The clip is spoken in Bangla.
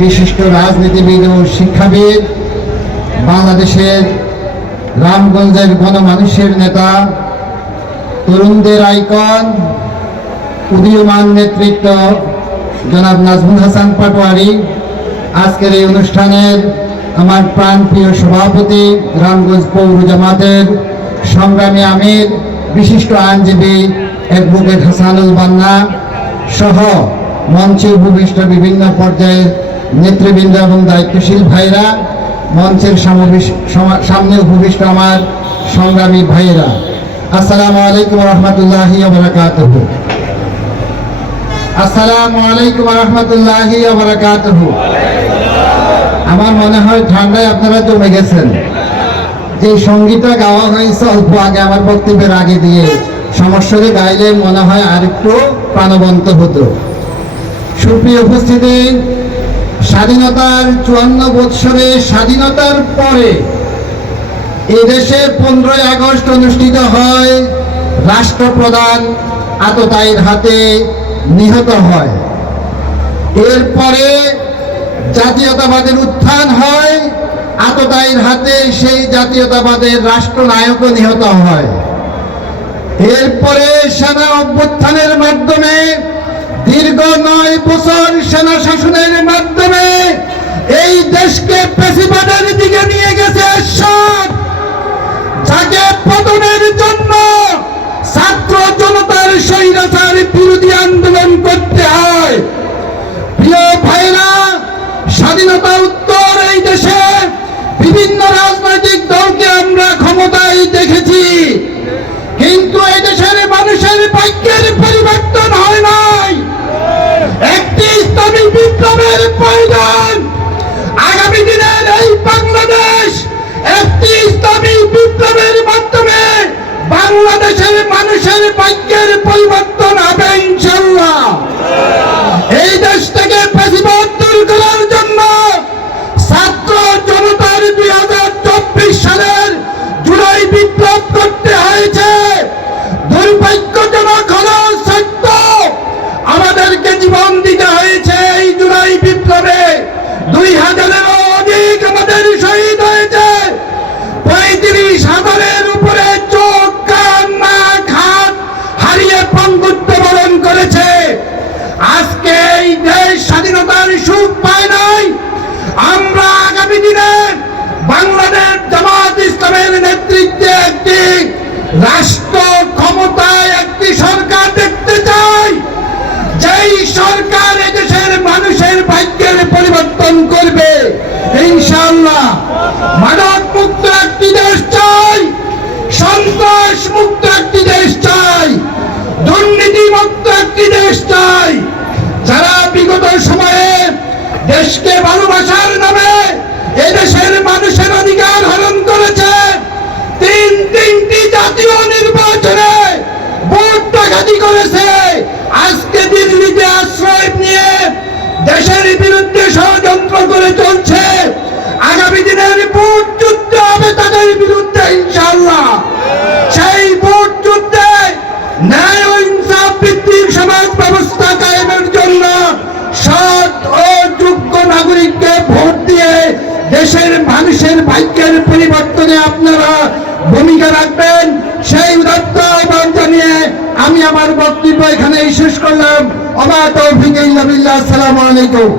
বিশিষ্ট রাজনীতিবিদ ও শিক্ষাবিদ, বাংলাদেশের রামগঞ্জের গণমানুষের নেতা, তরুণদের আইকন, উদীয়মান নেতৃত্ব, জনাব নাজমুল হাসান পাটোয়ারি। আজকের এই অনুষ্ঠানের আমার প্রাণপ্রিয় সভাপতি, রামগঞ্জ পৌর জামাতের সংগ্রামী আমির, বিশিষ্ট আইনজীবী অ্যাডভোকেট হাসানুল বান্না সহ মঞ্চে উপবিষ্ট বিভিন্ন পর্যায়ের নেতৃবৃন্দ এবং দায়িত্বশীল ভাইরা, মঞ্চের সামনে উপবিষ্ট আমার সংগ্রামী ভাইয়েরা। আসসালামু আলাইকুম রহমতুল্লাহি আসসালামু আলাইকুম রহমতুল্লাহি আমার মনে হয় ঠান্ডায় আপনারা জমে গেছেন। যে সঙ্গীতটা গাওয়া হয়েছে অল্প আগে আমার বক্তব্যের আগে দিয়ে সমস্যারে গাইলে মনে হয় আরেকটু প্রাণবন্ত হতো। সুপ্রিয় উপস্থিতি স্বাধীনতার চুয়ান্ন বৎসরে স্বাধীনতার পরে এদেশে পনেরোই আগস্ট অনুষ্ঠিত হয়, রাষ্ট্রপ্রধান আততায়ীর হাতে নিহত হয়। এরপরে জাতীয়তাবাদের উত্থান হয় আততায়ীর হাতে সেই জাতীয়তাবাদের রাষ্ট্রনায়কও নিহত হয়। এরপরে সেনা অভ্যুত্থানের মাধ্যমে দীর্ঘ নয় বছর সেনা শাসনের মাধ্যমে এই দেশকে পেশিবাদের দিকে নিয়ে গেছে যাকে পতনের জন্য ছাত্র জনতার স্বৈরাচার বিরোধী আন্দোলন করতে হয়। প্রিয় ভাইরা, স্বাধীনতা উত্তর এই দেশে বিভিন্ন রাজনৈতিক দলকে আমরা ক্ষমতায় দেখেছি। কিন্তু এই দেশের মানুষের পরিবর্তন হয় নাই একটি ইসলামিক বিপ্লবের প্রয়োজন। আগামী দিনের এই বাংলাদেশ একটি ইসলামী বিপ্লবের মাধ্যমে বাংলাদেশের মানুষের ভাগ্যের পরিবর্তন হবে ইনশাল্লাহ এই দেশ পরিবর্তন করবে। ইনশাআল্লাহ মাদক মুক্ত একটি দেশ চাই, সন্ত্রাস মুক্ত একটি দেশ চাই, দুর্নীতি মুক্ত একটি দেশ চাই। যারা বিগত সময়ে দেশকে ভালোবাসার নামে এদেশের মানুষের অধিকার হরণ করেছে, তিন তিনটি জাতীয় নির্বাচনে ভোট ডাকাতি করেছে। আজকে দিল্লিতে আশ্রয় দেশের বিরুদ্ধে ষড়যন্ত্র করে চলছে। আগামী দিনের ভোট যুদ্ধ হবে তাদের বিরুদ্ধে, ইনশাআল্লাহ। সেই ভোট যুদ্ধে ন্যায় ও ইনসাফ ভিত্তিক সমাজ ব্যবস্থা কায়েমের জন্য সৎ ও যোগ্য নাগরিককে ভোট দিয়ে দেশের মানুষের ভাগ্যের পরিবর্তনে আপনারা ভূমিকা রাখবেন। সেই উদাত্ত আহ্বান জানিয়ে আমি আমার বক্তব্য এখানেই শেষ করলাম। আমার তৌফিক ইল্লা বিল্লাহ। আসসালামু আলাইকুম।